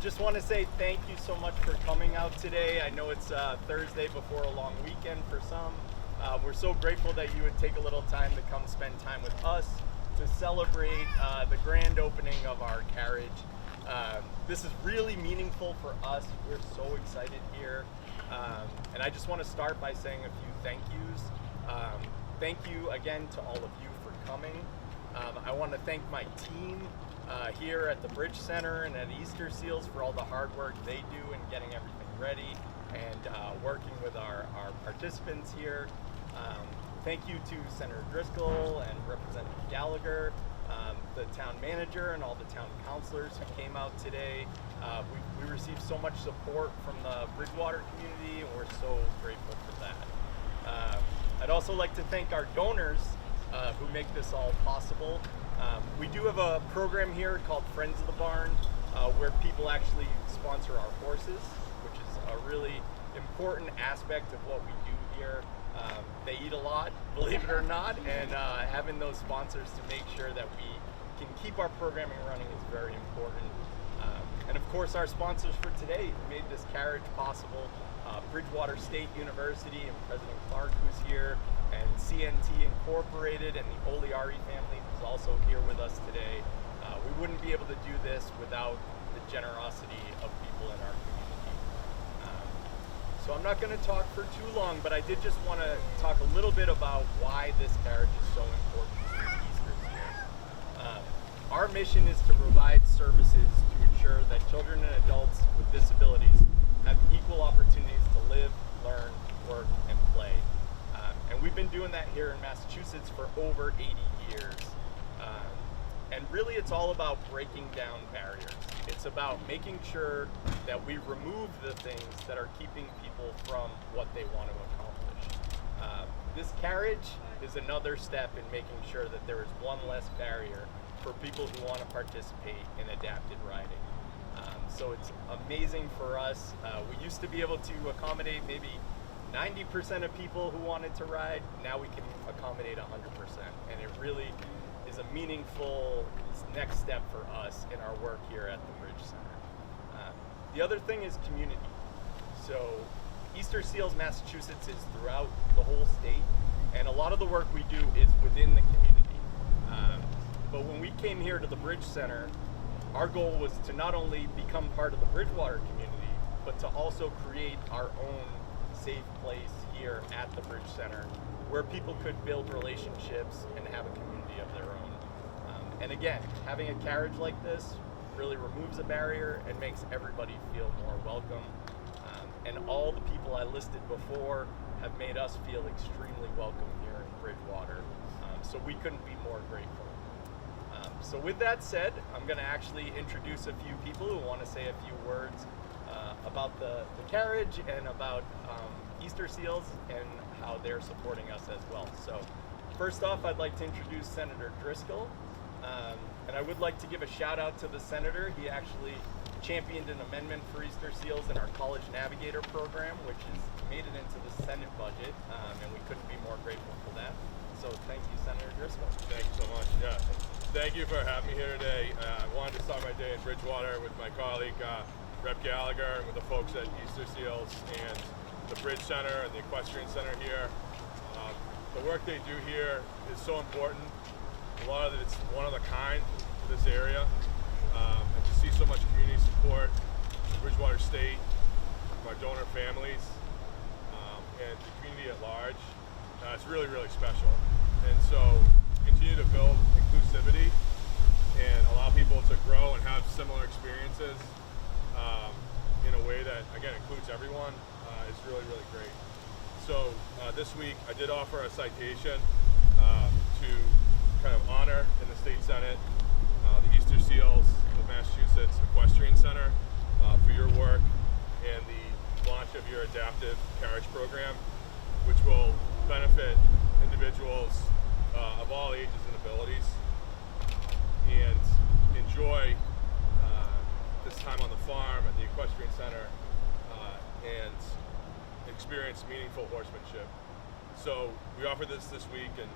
just want to say thank you so much for coming out today. I know it's Thursday before a long weekend for some. We're so grateful that you would take a little time to come spend time with us to celebrate the grand opening of our carriage. This is really meaningful for us. We're so excited here. And I just want to start by saying a few thank yous. Thank you again to all of you for coming. I want to thank my team here at the Bridge Center and at Easterseals for all the hard work they do in getting everything ready and working with our participants here. Thank you to Senator Driscoll and Representative Gallagher, the town manager and all the town councilors who came out today. We received so much support from the Bridgewater community, and we're so grateful for that. I'd also like to thank our donors who make this all possible. We do have a program here called Friends of the Barn, where people actually sponsor our horses, which is a really important aspect of what we do here. They eat a lot, believe it or not, and having those sponsors to make sure that we can keep our programming running is very important. And of course, our sponsors for today who made this carriage possible, Bridgewater State University and President Clark, who's here, and CNT Incorporated and the Oliari family, who's also here with us today. We wouldn't be able to do this without the generosity of people in our community. So I'm not going to talk for too long, but I did just want to talk a little bit about why this carriage is so important to Easterseals. Our mission is to provide services to ensure that children and adults with disabilities have equal opportunities to live, learn, work, and play. And we've been doing that here in Massachusetts for over 80 years. And really it's all about breaking down barriers. It's about making sure that we remove the things that are keeping people from what they want to accomplish. This carriage is another step in making sure that there is one less barrier for people who want to participate in adapted riding. So it's amazing for us. We used to be able to accommodate maybe 90% of people who wanted to ride. Now we can accommodate 100%, and it really is a meaningful next step for us in our work here at the Bridge Center. The other thing is community. So Easterseals Massachusetts is throughout the whole state, and a lot of the work we do is within the community. But when we came here to the Bridge Center, our goal was to not only become part of the Bridgewater community, but to also create our own safe place here at the Bridge Center where people could build relationships and have a community of their own. And again, having a carriage like this really removes a barrier and makes everybody feel more welcome. And all the people I listed before have made us feel extremely welcome here in Bridgewater. So we couldn't be more grateful. So with that said, I'm going to actually introduce a few people who want to say a few words about the carriage and about Easterseals and how they're supporting us as well. So first off, I'd like to introduce Senator Driscoll. And I would like to give a shout out to the senator. He actually championed an amendment for Easterseals in our College Navigator program, which has made it into the Senate budget, and we couldn't be more grateful for that. So thank you, Senator Driscoll. Thank you so much. Yeah, thank you for having me here today. I wanted to start my day in Bridgewater with my colleague, Rep. Gallagher, and with the folks at Easterseals and the Bridge Center and the Equestrian Center here. The work they do here is so important. A lot of it's one of a kind for this area. And to see so much community support from Bridgewater State, from our donor families, and the community at large, it's really, really special. And so continue to build inclusivity and allow people to grow and have similar experiences in a way that, again, includes everyone is really, really great. So this week I did offer a citation to kind of honor in the State Senate the Easterseals of Massachusetts Equestrian Center for your work and the launch of your Adaptive Carriage Program, which will benefit individuals of all ages and abilities and enjoy this time on the farm at the Equestrian Center and experience meaningful horsemanship. So we offered this week, and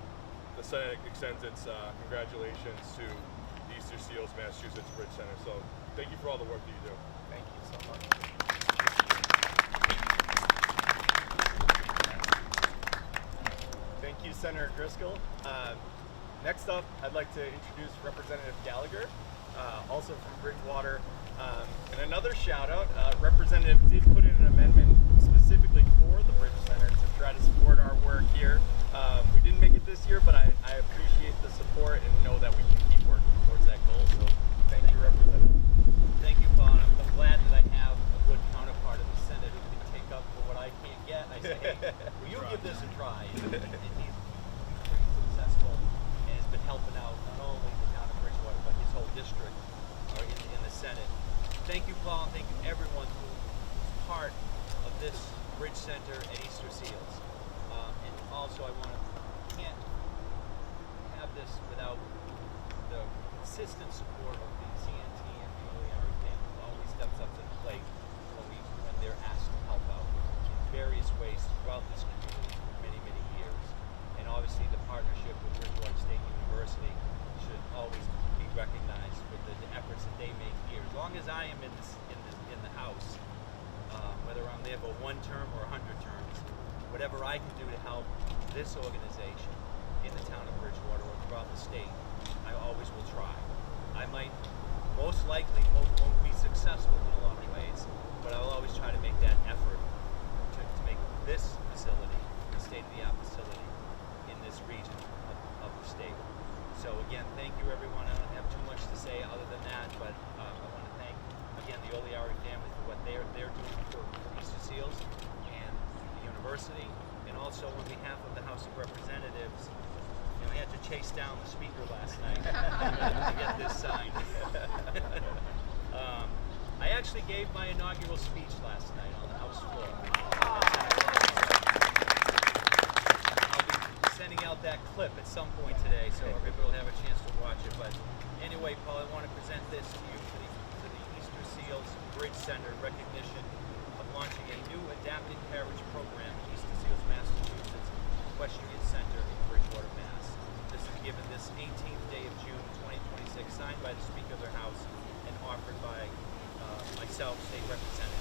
the Senate extends its congratulations to the Easterseals Massachusetts Bridge Center. So thank you for all the work that you do. Thank you so much. Thank you, Senator Driscoll. Next up, I'd like to introduce Representative Gallagher, also from Bridgewater. And another shout out, Representative did put in an amendment specifically for the Bridge Center to try to support our work here. We didn't make it this year, but I appreciate the support and know that we can keep working towards that goal. So thank you, Representative. Thank you, Paul. I'm glad that I have a good counterpart in the Senate who can take up for what I can't get. I say, hey, will you give this a try? And he's pretty successful and has been helping out not only the town of Bridgewater, but his whole district in the Senate. Thank you, Paul. Thank you, everyone who is part of this Bridge Center at Easterseals. And also, can't have this without the consistent support of the CNT and the O'Leary family. It always steps up to the plate when they're asked to help out in various ways throughout this community for many, many years. And obviously, the partnership with Bridgewater State University should always be recognized for the efforts that they make here. As long as I am in the House, whether I'm there for 1 term or 100 terms, whatever I can do to help this organization in the town of Bridgewater or throughout the state, I always will try. I might most likely won't be successful in a lot of ways, but I'll always try to make that effort to make this facility a state-of-the-art facility in this region of the state. So again, thank you everyone. I don't have too much to say other than that, but I want to thank again the O'Leary family for what they're doing for Easterseals and the university, and also on behalf of the House of Representatives. I had to chase down the speaker last night to get this signed. I actually gave my inaugural speech last night on the House floor. I'll be sending out that clip at some point today, so everybody will have a chance to watch it. But anyway, Paul, I want to present this to you for the Easterseals Bridge Center recognition of launching a new Adaptive Carriage Program at Easterseals Massachusetts Equestrian Center in Bridgewater, Mass. This is given this 18th day of June 2026, signed by the Speaker of their House and offered by myself, State Representative.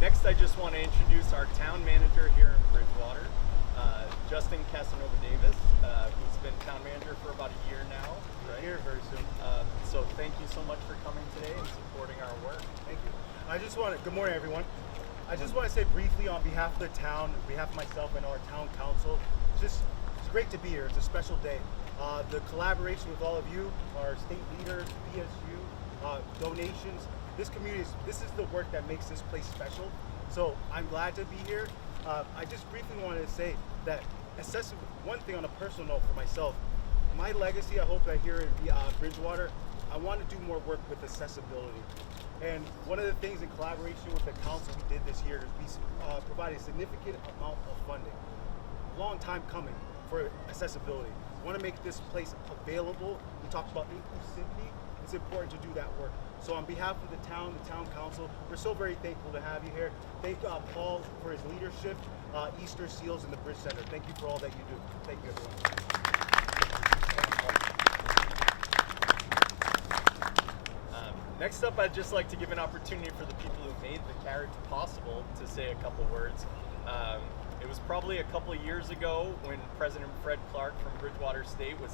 Next, I just want to introduce our town manager here in Bridgewater, Justin Casanova-Davis, who's been town manager for about a year now. Right? Here very soon. So thank you so much for coming today and supporting our work. Thank you. Good morning, everyone. I just want to say briefly on behalf of the town, on behalf of myself and our town council, it's great to be here. It's a special day. The collaboration with all of you, our state leaders, BSU, donations, this is the work that makes this place special. So I'm glad to be here. I just briefly wanted to say that one thing on a personal note for myself, my legacy, I hope that here in Bridgewater, I want to do more work with accessibility. And one of the things in collaboration with the council we did this year is we provided a significant amount of funding. Long time coming for accessibility. We want to make this place available. We talked about inclusivity. It's important to do that work. So on behalf of the town council, we're so very thankful to have you here. Thank Paul for his leadership, Easterseals and the Bridge Center. Thank you for all that you do. Thank you, everyone. Next up, I'd just like to give an opportunity for the people who made the carriage possible to say a couple words. It was probably a couple of years ago when President Fred Clark from Bridgewater State was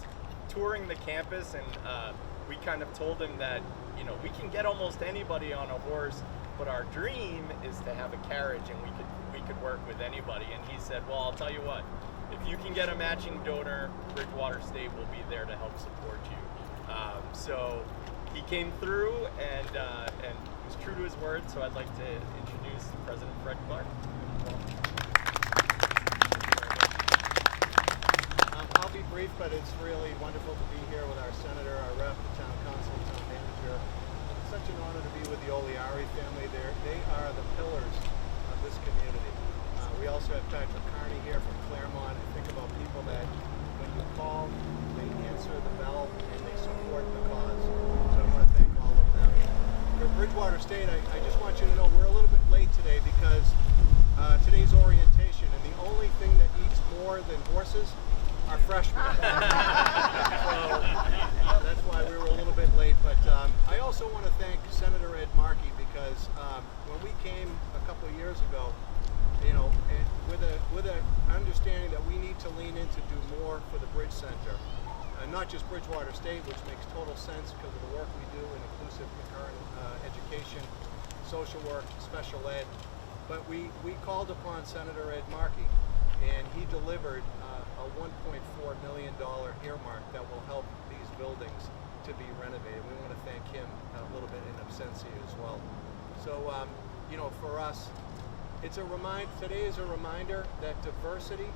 touring the campus, and we kind of told him that, you know, we can get almost anybody on a horse, but our dream is to have a carriage, and we could work with anybody. And he said, well, I'll tell you what, if you can get a matching donor, Bridgewater State will be there to help support you. So he came through and was true to his word, so I'd like to introduce President Fred Clark. I'll be brief, but it's really wonderful to be here with our senator, our rep, the town council, town manager. It's such an honor to be with the O'Leary family. They are the pillars of this community. We also have Patrick Carney here from Claremont. I think about people that when you call, they answer the bell and they support the cause. So I want to thank all of them. For Bridgewater State, I just want you to know we're a little when we came a couple of years ago, you know, with a understanding that we need to lean in to do more for the Bridge Center, not just Bridgewater State, which makes total sense because of the work we do in inclusive concurrent education, social work, special ed, but we called upon Senator Ed Markey, and he delivered a $1.4 million earmark that will help these buildings to be renovated. We want to thank him a little bit in absentia as well. So, you know, for us, today is a reminder that diversity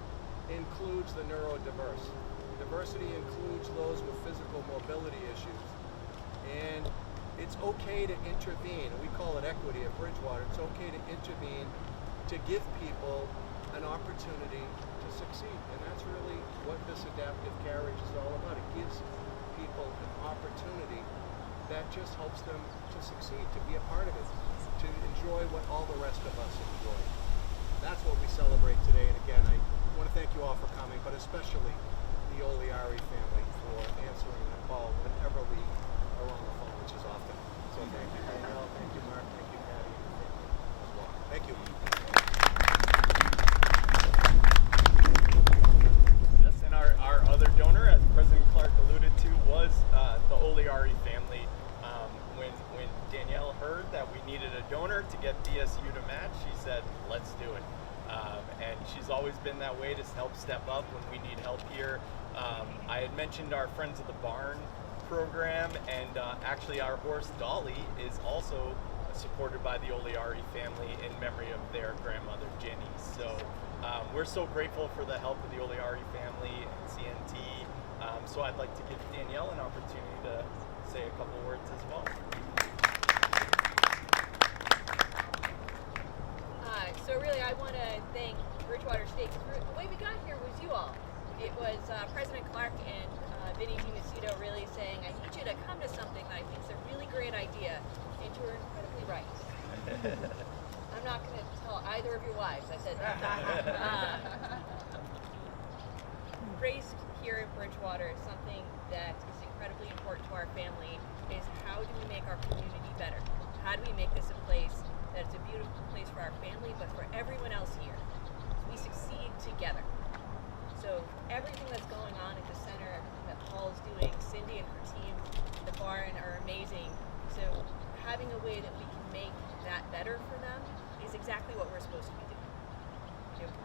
includes the neurodiverse. Diversity includes those with physical mobility issues. And it's okay to intervene, and we call it equity at Bridgewater. It's okay to intervene to give people an opportunity to succeed. And that's really what this adaptive carriage is all about. It gives people an opportunity that just helps them to succeed, to be a part of it, to enjoy what all the rest of us enjoy. That's what we celebrate today. And again, I want to thank you all for coming, but especially the Oliari family for answering the call whenever we are on the phone, which is often. So thank you, Danielle, thank you, Mark, thank you, Patty, and thank you as well. Thank you. Yes, and our other donor, as President Clark alluded to, was the Oliari family. When Danielle heard that we needed a donor to get DSU to match, she said, let's do it. And she's always been that way to help step up when we need help here. I had mentioned our Friends of the Barn program, and actually our horse Dolly is also supported by the Oliari family in memory of their grandmother Jenny. So we're so grateful for the help of the Oliari family and CNT. So I'd like to give Danielle an opportunity to say a couple words as well. So really, I want to thank Bridgewater State. The way we got here was you all. It was President Clark and Vinny DiMacedo really saying, I need you to come to something that I think is a really great idea, and you were incredibly right. I'm not going to tell either of your wives I said that. Raised here in Bridgewater is something that is incredibly important to our family, is how do we make our community better? How do we make this a place that's a beautiful place for our family, but for everyone else here? We succeed together. So everything that's going on at the center, everything that Paul's doing, Cindy and her team, the barn are amazing. So having a way that we can make that better for them is exactly what we're supposed to be doing. You know,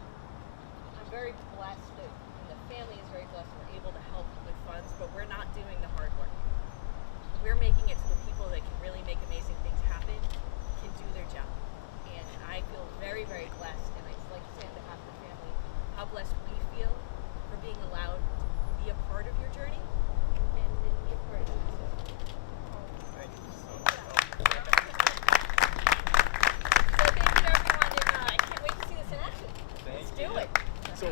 I'm very blessed that, and the family is very blessed, we're able to help with funds, but we're not doing the hard work. We're making it so the people that can really make amazing things happen can do their job. And I feel very, very blessed, and I'd like to say on behalf of the family, how blessed we feel for being allowed to be a part of your journey and be a part of it. Thank you so So much. thank you everyone, and I can't wait to see this in action. Let's do it. So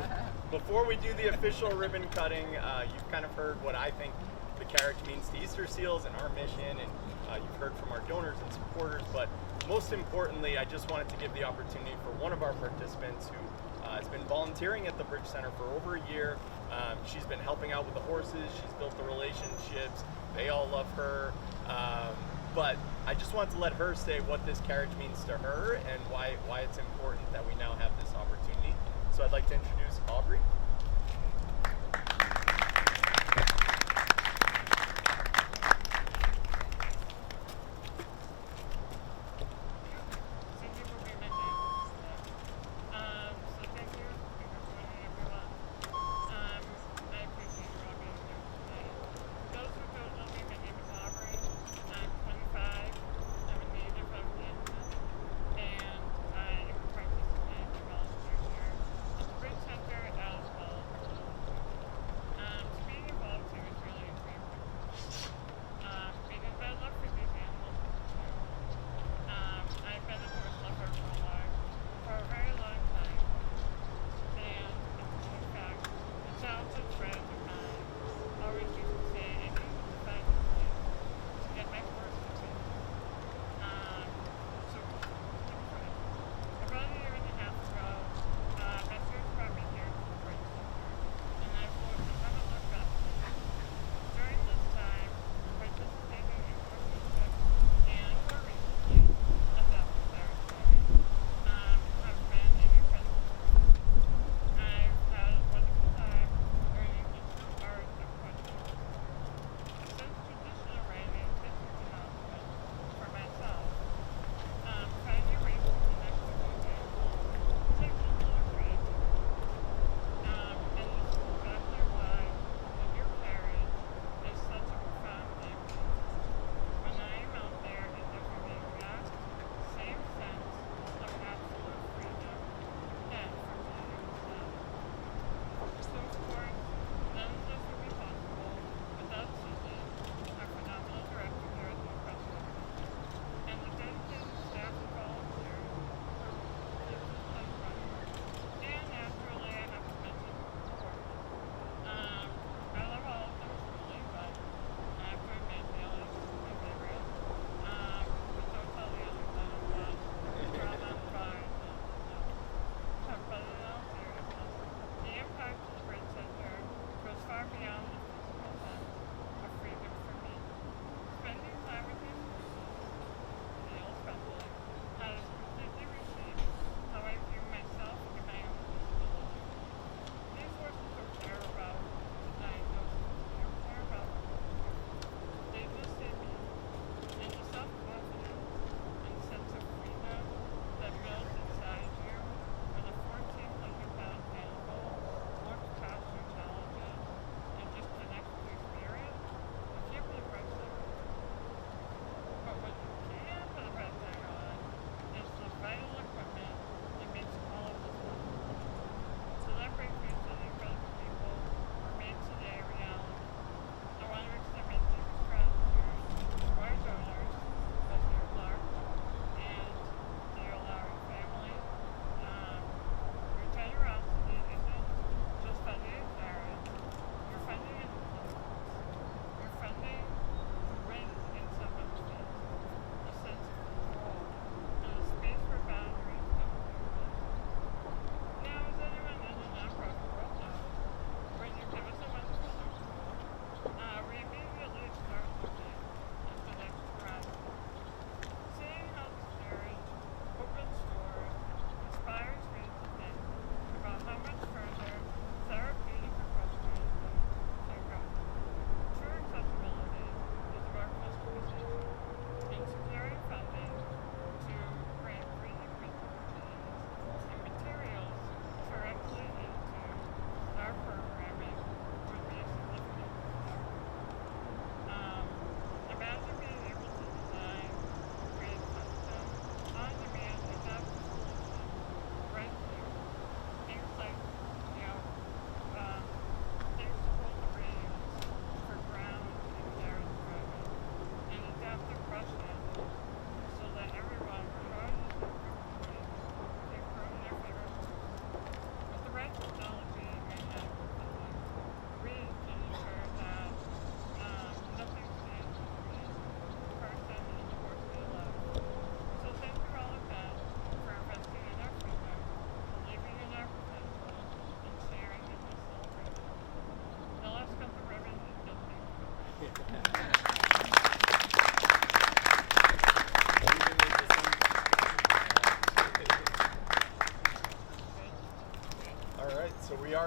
before we do the official ribbon cutting, you've kind of heard what I think the carriage means to Easterseals and our mission, and you've heard from our donors and supporters, but most importantly, I just wanted to give the opportunity for one of our participants who has been volunteering at the Bridge Center for over a year. She's been helping out with the horses, she's built the relationships, they all love her, but I just wanted to let her say what this carriage means to her and why it's important that we now have this opportunity. So I'd like to introduce Aubrey. Thank you for being my day. So thank you for joining everyone. I appreciate you all being here today. For those who don't know me, my name is Aubrey. I'm 25. I'm a native of Kansas, and I am a participant and volunteer here at the Bridge Center as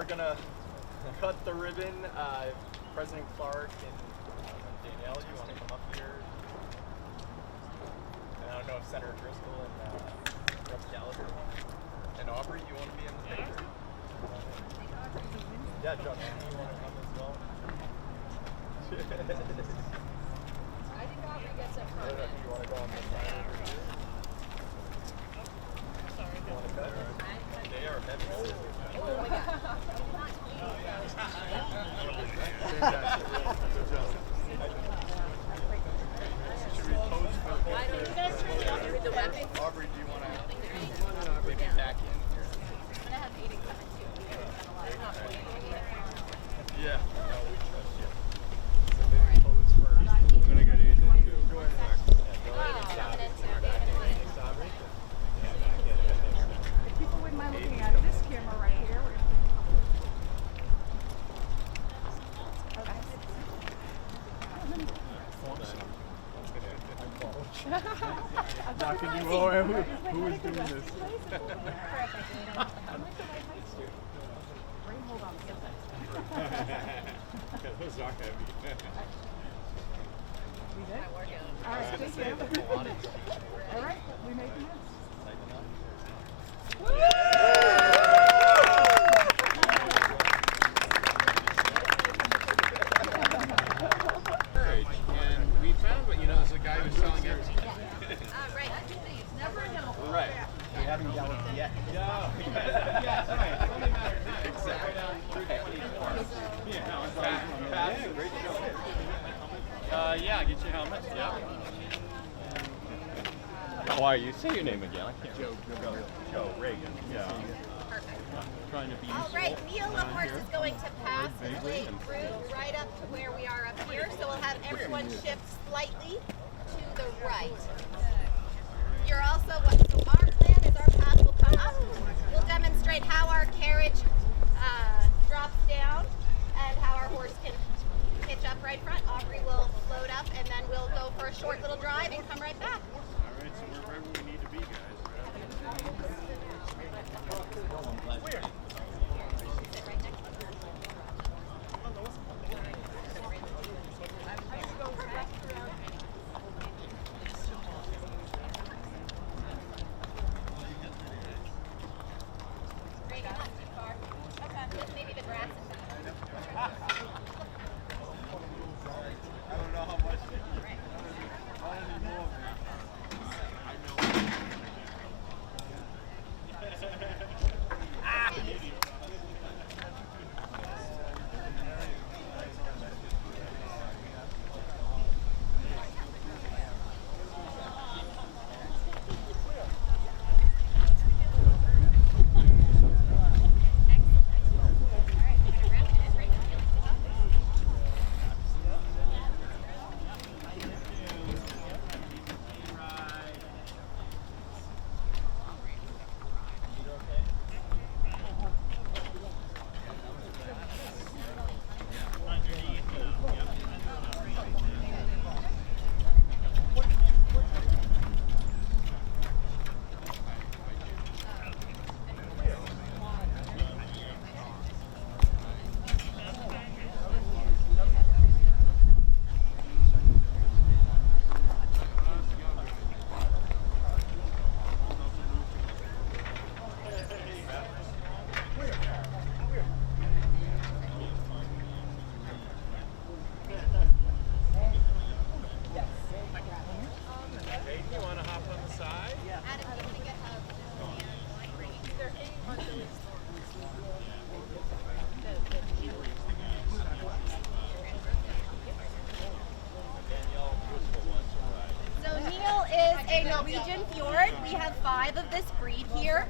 are gonna cut the ribbon. President Clark and Danielle, you want to come up here? And I don't know if Senator Driscoll and Rep. Gallagher want to. And Aubrey, you want to be in the picture? Yeah, John, you want to come as well? I think Aubrey gets up I front. don't know if you want to go on the side over here. Sorry. You want to cut? They are heavy scissors. Oh my god. Should we pose for Why don't you guys turn it off with the weapon? Aubrey, do you want to maybe back in here? I'm gonna have Aiden come in too. We haven't done a lot of talking. Yeah. No, we trust you. So maybe pose first. I'm gonna get Ethan too. Go ahead, Zach. Yeah, go ahead. Coming in too. David. Aubrey? If people wouldn't mind looking at this camera right here. Knocking you over. Who is doing this? Those are heavy. All right, thank you. All right, we make this. Carriage, and we found what there's a guy who's selling everything. Right. Never know. Right. We haven't yelled yet. Yeah, get your helmet. Yeah. How are you? Say your name again. I can't. Joe Reagan. Yeah. Trying to be All useful. right, Neil, of course, is going to pass his way through right up to where we are up here. So we'll have everyone shift slightly to the right. You're also, so our plan is our path will come up. We'll demonstrate how our carriage drops down and how our horse can hitch up right front. Aubrey will load up and then we'll go for a short little drive and come right back. All right, so we're right where we need to be, guys. Great, not too far. Okay, just maybe the grass is back. I don't know how much. Norwegian fjord. We have 5 of this breed here.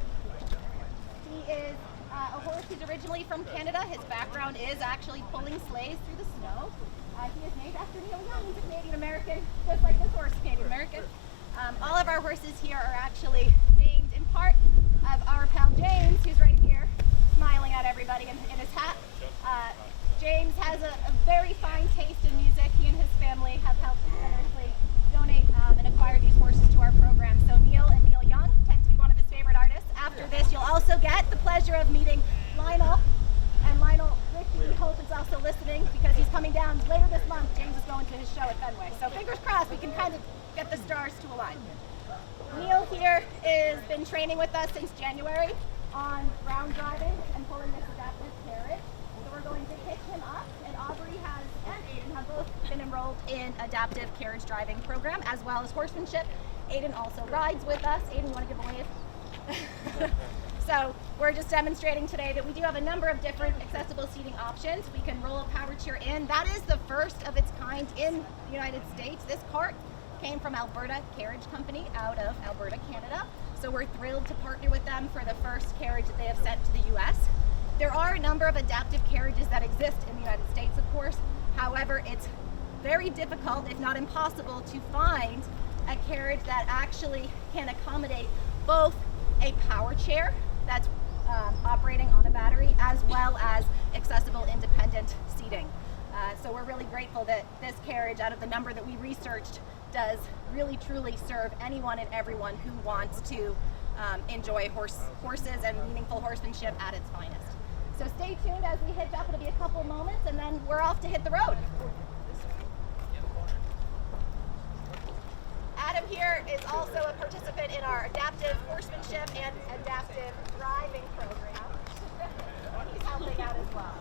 He is a horse who's originally from Canada. His background is actually pulling sleighs through the snow. He is named after Neil Young. He's a Canadian American, just like this horse, Canadian American. All of our horses here are actually named in part of our pal James, who's right here, smiling at everybody in his hat. James has a very fine taste in music. He and his family have helped generously donate and acquire these horses to our program. So Neil and Neil Young tend to be one of his favorite artists. After this, you'll also get the pleasure of meeting Lionel and we hope is also listening because he's coming down later this month. James is going to his show at Fenway. So fingers crossed we can kind of get the stars to align. Neil here has been training with us since January on ground driving and pulling this adaptive carriage. So we're going to hitch him up, and Aubrey and Aiden have both been enrolled in Adaptive Carriage Driving Program as well as horsemanship. Aiden also rides with us. Aiden, you want to give a wave? So we're just demonstrating today that we do have a number of different accessible seating options. We can roll a power chair in. That is the first of its kind in the United States. This cart came from Alberta Carriage Company out of Alberta, Canada. So we're thrilled to partner with them for the first carriage that they have sent to the US. There are a number of adaptive carriages that exist in the United States, of course. However, it's very difficult, if not impossible, to find a carriage that actually can accommodate both a power chair that's operating on a battery as well as accessible independent seating. So we're really grateful that this carriage, out of the number that we researched, does really truly serve anyone and everyone who wants to enjoy horses and meaningful horsemanship at its finest. So stay tuned as we hitch up. It'll be a couple moments and then we're off to hit the road. Adam here is also a participant in our adaptive horsemanship and adaptive driving program. He's helping out as well.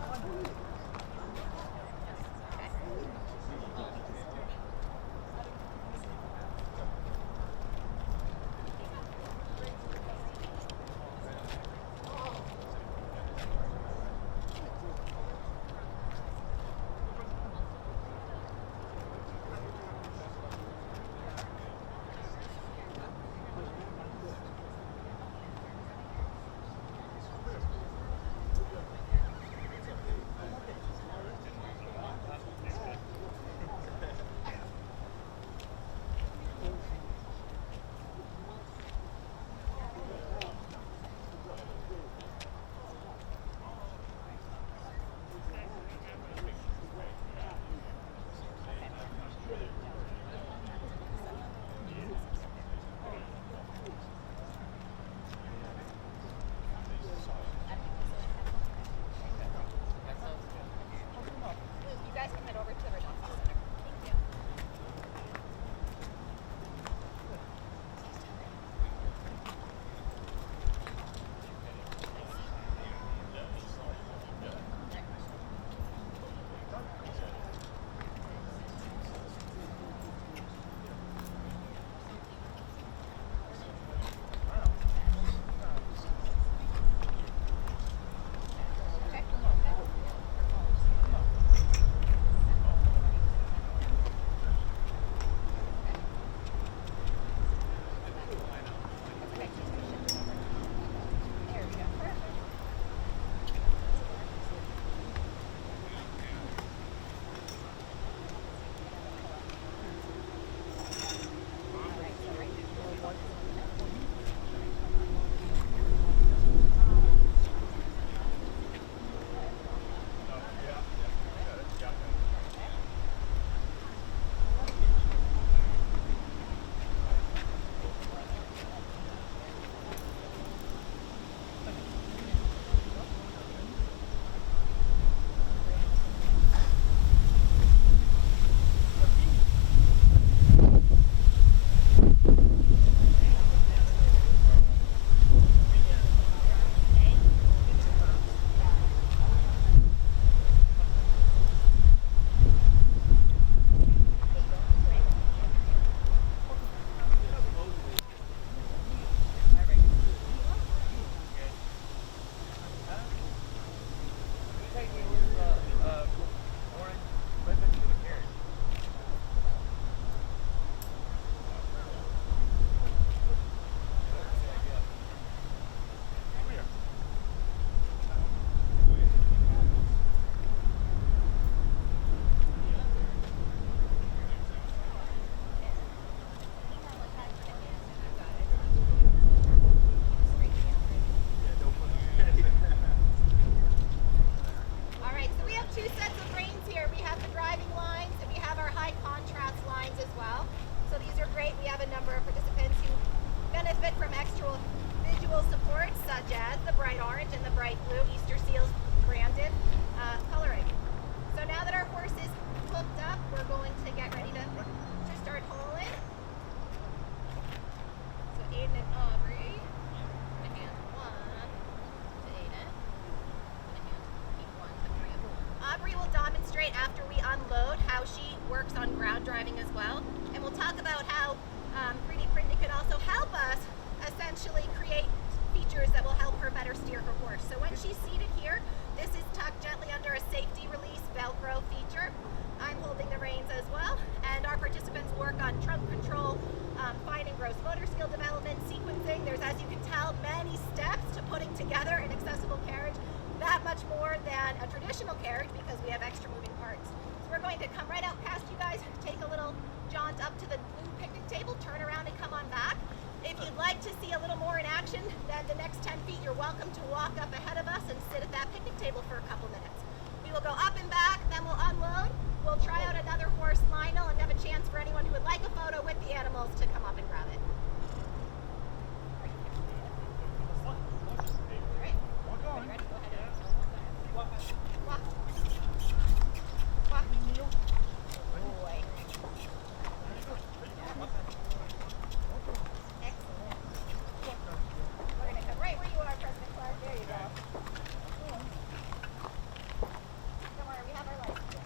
after we unload how she works on ground driving as well. And we'll talk about how 3D printing could also help us essentially create features that will help her better steer her horse. So when she's seated here, this is tucked gently under a safety release Velcro feature. I'm holding the reins as well, and our participants work on trunk control, fine and gross motor skill development, sequencing. There's, as you can tell, many steps to putting together an accessible carriage, that much more than a traditional carriage because we have extra moving parts. So we're going to come right out past you guys, take a little jaunt up to the blue picnic table, turn around and come on back. If you'd like to see a little more in action than the next 10 feet, you're welcome to walk up ahead of us and sit at that picnic table for a couple minutes. We will go up and back, then we'll unload. We'll try out another horse, Lionel, and have a chance for anyone who would like a photo with the animals to come up and grab it. Great. Ready? Go ahead. Walk. Walk. Walk. Boy. Excellent. We're going to come right where you are, President Clark. There you go. Don't worry, we have our licenses.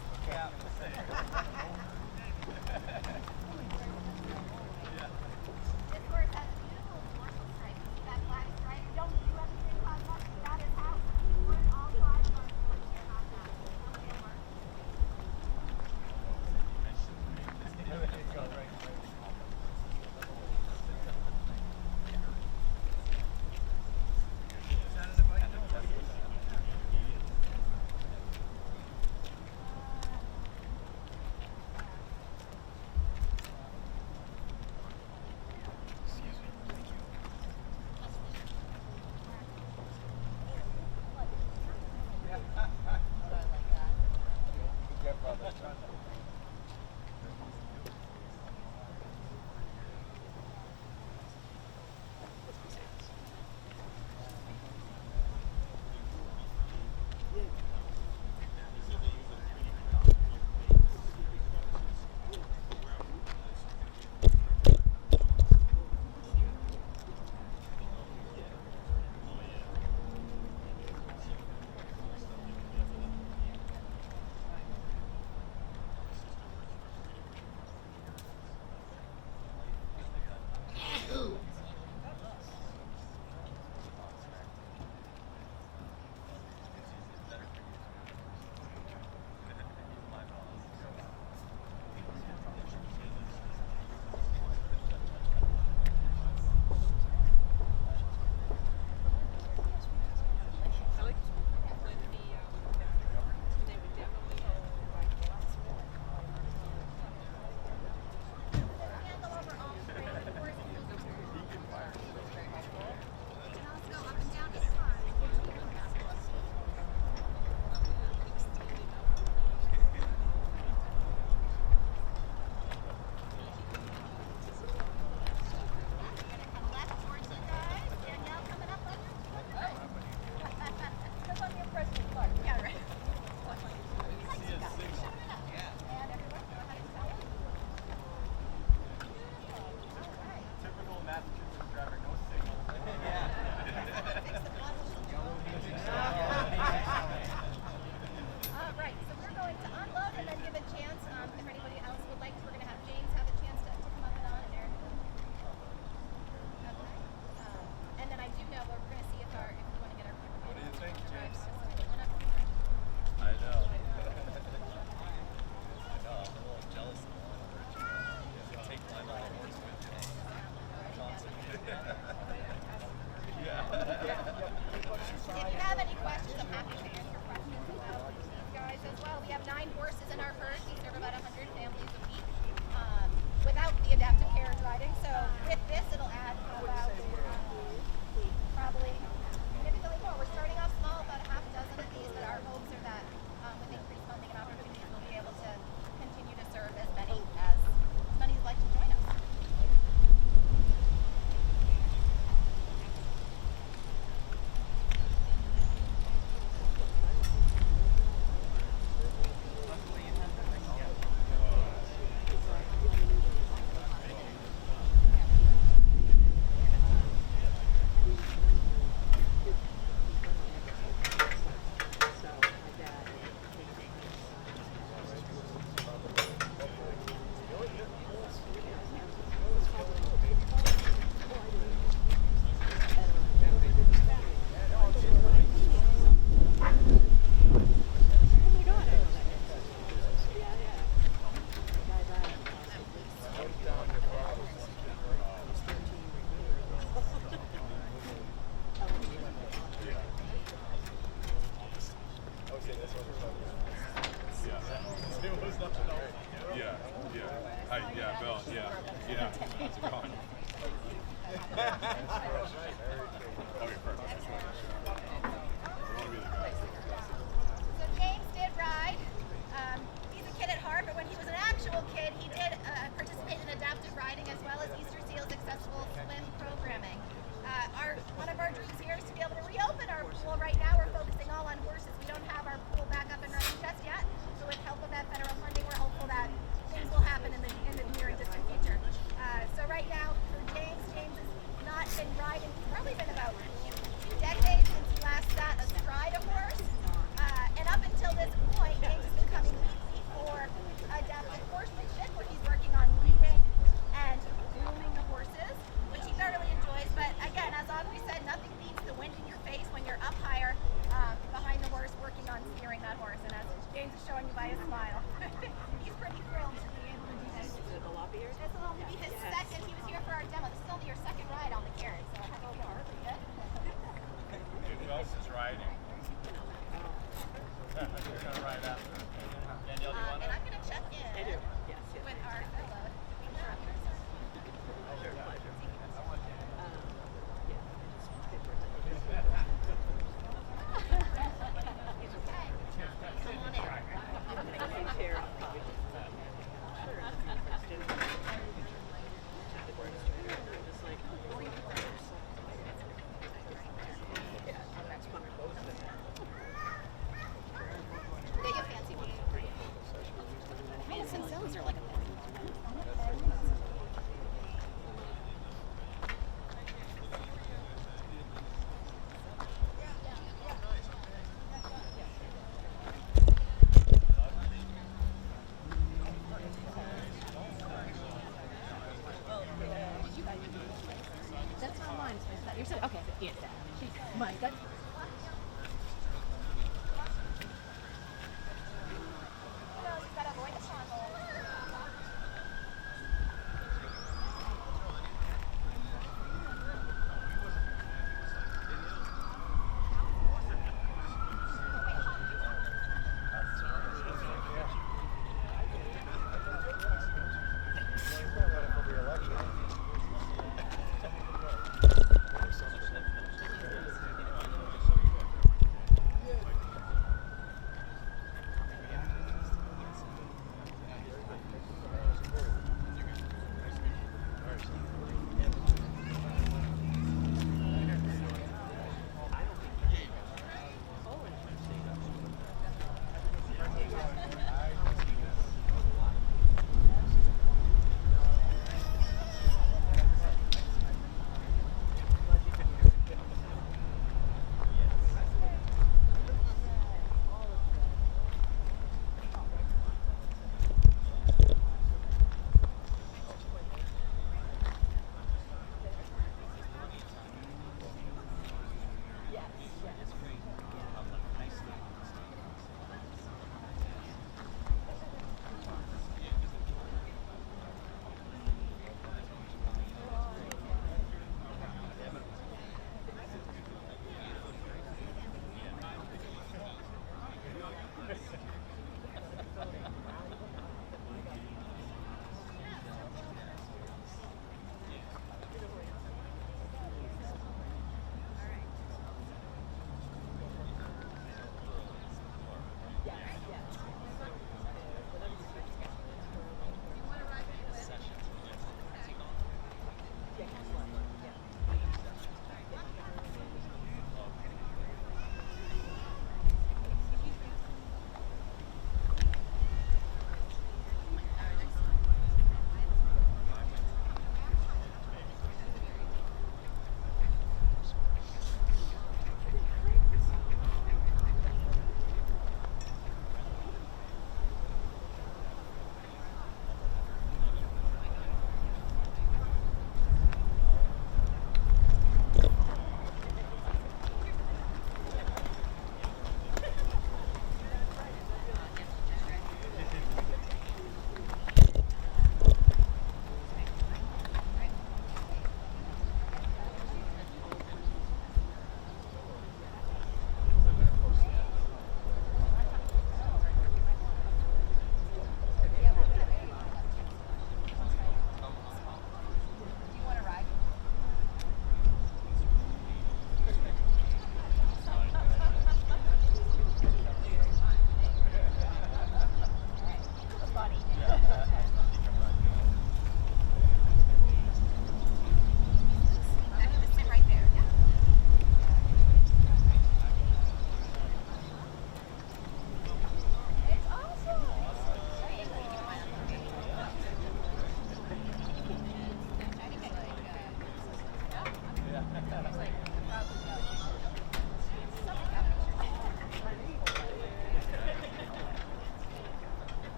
Micah.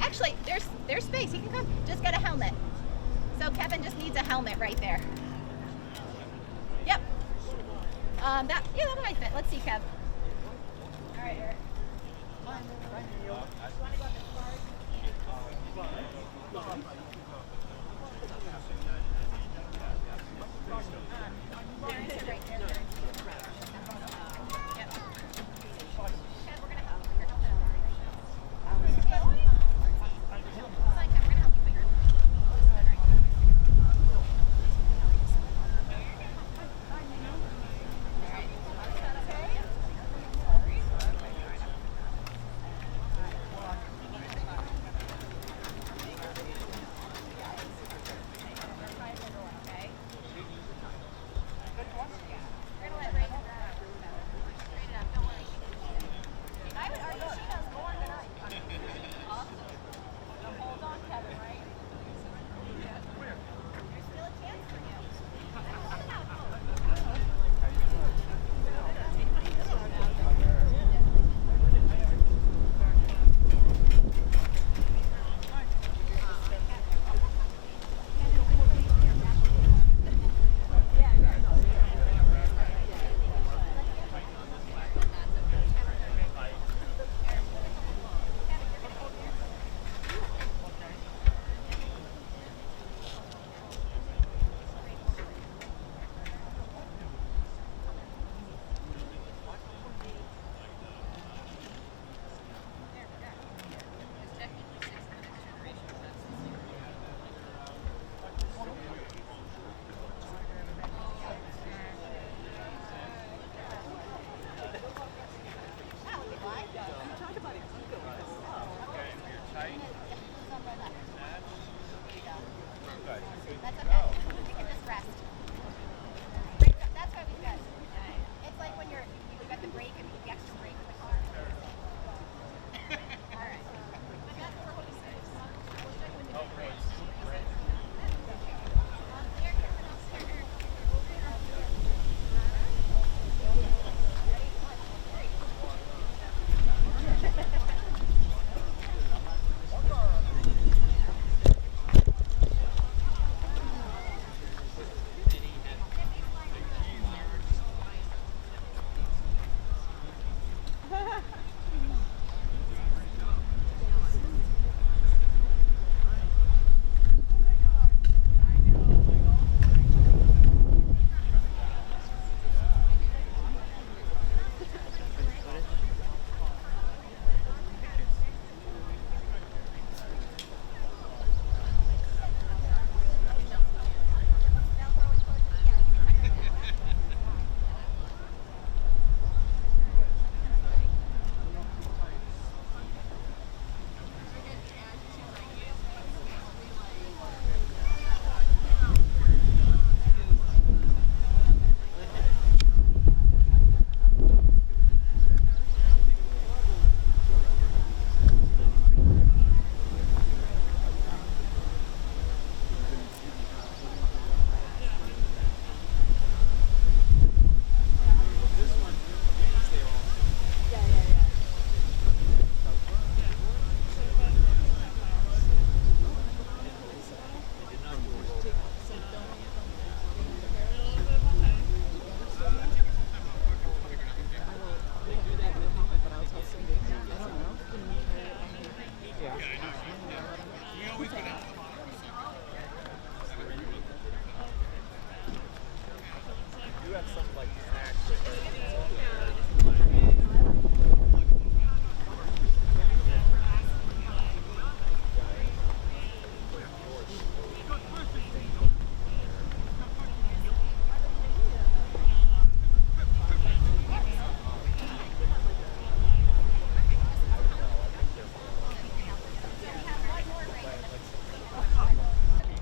Actually, there's space. He can come. Just get a helmet. So Kevin just needs a helmet right there. Yep. That might fit. Let's see, Kev. All right, Eric. Come on. You want to go on this card? There is it right there.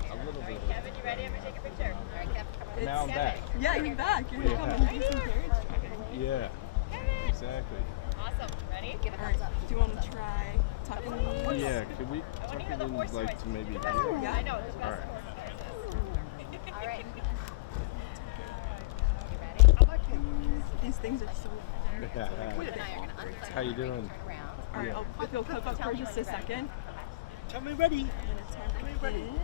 Kevin, you ready? I'm gonna take a picture. All right, Kevin, come on. Now I'm back. Yeah, you're back. You're gonna come and do some carriage driving. Yeah, exactly. Awesome. Ready? Give a All right. thumbs up. Do you want to try tucking these? Yeah, could we tuck it in like to maybe here? Yeah. I know, the best Alright. horse. All right. These things are so fun. Keep an eye, you're gonna unflip. How you doing? Turn around. All right, if you'll clip up for just a second. Tell me ready. I'm gonna tuck it in.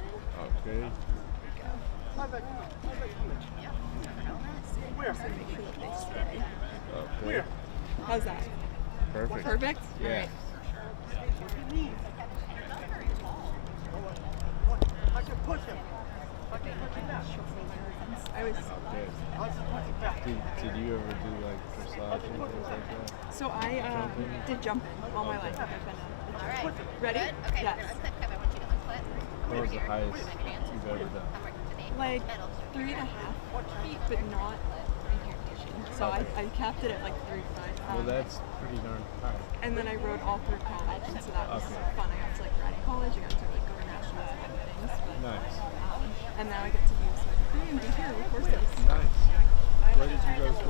Okay. Where? So make sure that they stay. Okay. How's that? Perfect. Perfect? Yeah. I can push him. I was Did you ever do like dressage and things like that? so I did jumping all my life. I've been All right. Ready? Good? Okay, Yes. you're unflip, Kevin. I want you to unflip. Come What over was the here. highest Put my hands. you've ever done? Come right to me. like Metal. 3.5 feet, but not amputation. So I capped it at like 3 foot. Well, that's pretty darn high. And then I rode all through college, and so that was fun. I got to like ride in college. I got to like go to nationals and things. But, Nice. and now I get to use my degree and be here with horses. Nice. Where did you go to?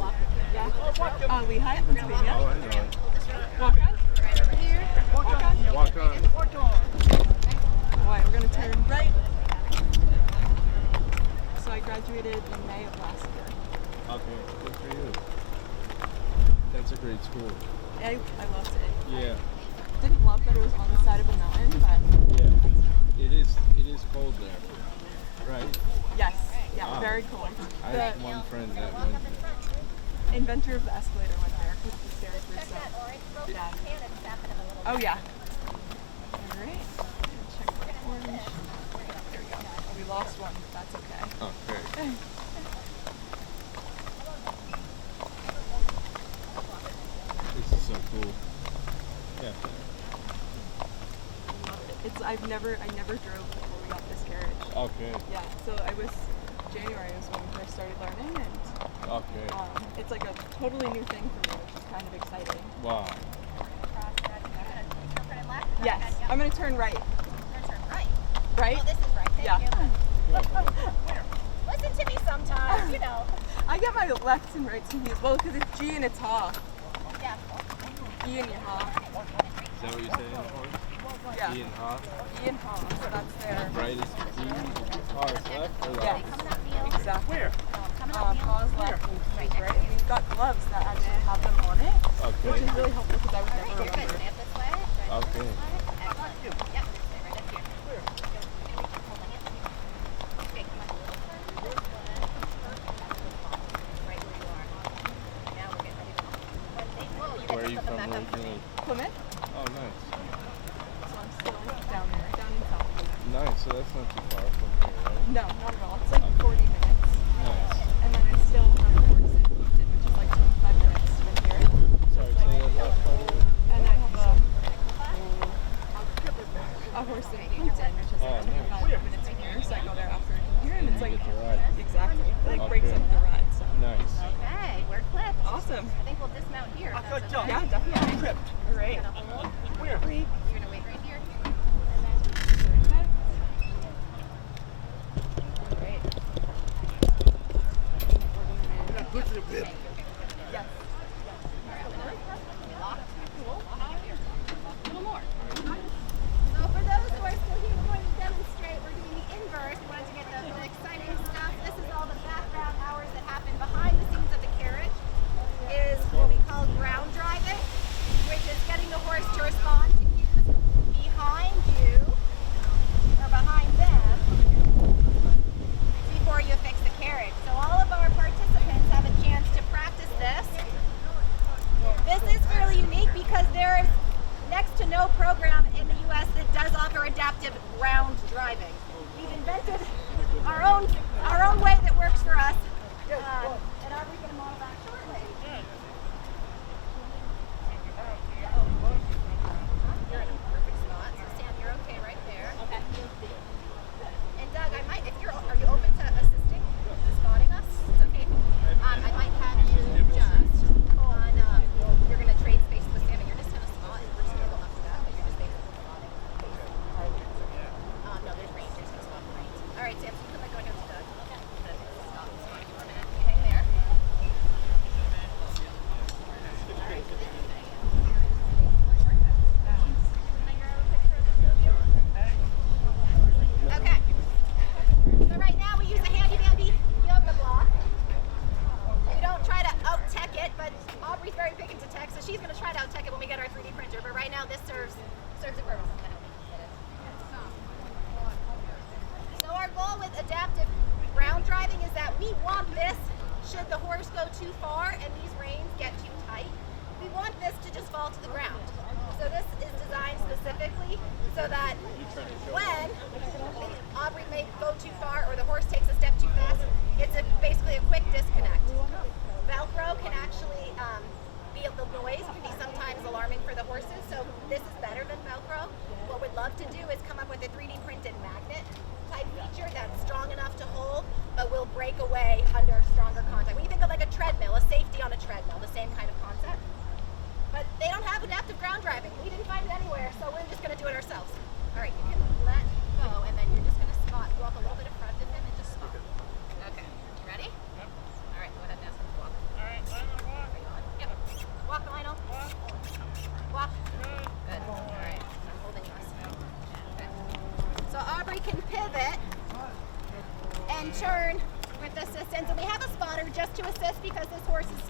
Yeah. Lehigh, Pennsylvania. Oh, I know it. Walk on. Right over here. Walk on. Walk on. Boy, we're gonna turn right. So I graduated in May of last year. Okay, good for you. That's a great school. I loved it. Yeah. Didn't love that it was on the side of a mountain, but Yeah. It is cold there. Right? yes, yeah, Wow. very cold. I The have one friend that went there. inventor of the escalator went there with the stairs for Check that orange rope. Yeah. You can. It's tapping it a little Oh bit. yeah. Alright. Check the orange. There we go. We lost one, but that's okay. Okay. This is so cool. Yeah. I never drove before we got this carriage. Okay. Yeah, so I was January was when we first started learning, and Okay. it's like a totally new thing for me, which is kind of exciting. Wow. Yes, I'm gonna turn right. Turn right. Right? Oh, this is right. Thank Yeah. you. Listen to me sometimes, you know. I get my lefts and rights confused. Well, because it's G and it's Ha. Yeah. E and Ha. Is that what you're saying? Yeah. E and Ha? E and Ha. So that's their. Right is E, Ha is left or Yeah. left? Exactly. Where? Ha's left and E's right. And we've got gloves that actually have them on it, Okay. which is really helpful because I would never You're good. remember. Stand this way. Right Okay. this way. Excellent. Yep. Stay right up here. Hold my hands. Okay, come on. A little further. Right where you are. Now we're getting ready to go. Whoa, you Where are got you to flip from them back up. originally? Plymouth. Oh, nice. So I'm still down there, down in South Plymouth. Nice. So that's not too far from here, right? No, not at all. It's like 40 minutes. Nice. And then I still have a horse in Houston, which is like 25 minutes from here. Sorry, say that last part again. And I have a horse in Clinton, which is like 25 minutes from here. So I go there after here, and it's like Get to ride. exactly. It like breaks Okay. up the ride. So Nice. Okay, we're clipped. awesome. I think we'll dismount here. if that's okay. Yeah, definitely. Great. Where? You're gonna wait right here. Okay. Great. Aubrey's very big into tech, so she's going to try to out tech it when we get our 3D printer. But right now, this serves a purpose. So our goal with adaptive ground driving is that we want this, should the horse go too far and these reins get too tight, we want this to just fall to the ground. So this is designed specifically so that when Aubrey may go too far or the horse takes a step too fast, it's basically a quick disconnect. Velcro can actually be the noise can be sometimes alarming for the horses, so this is better than Velcro. What we'd love to do is come up with a 3D printed magnet type feature that's strong enough to hold, but will break away under stronger contact. When you think of like a treadmill, a safety on a treadmill, the same kind of concept. But they don't have adaptive ground driving. We didn't find it anywhere, so we're just going to do it ourselves. All right, you can let go, and then you're just going to spot. Walk a little bit in front of him and just spot. Okay, you ready? Yep. All right, go ahead and ask him to walk. All right, Lionel, walk. Are you on? Yep. Walk, Lionel. Walk. Walk. Good. Good. All right, I'm holding yours. Okay. So Aubrey can pivot and turn with assistance, and we have a spotter just to assist because this horse is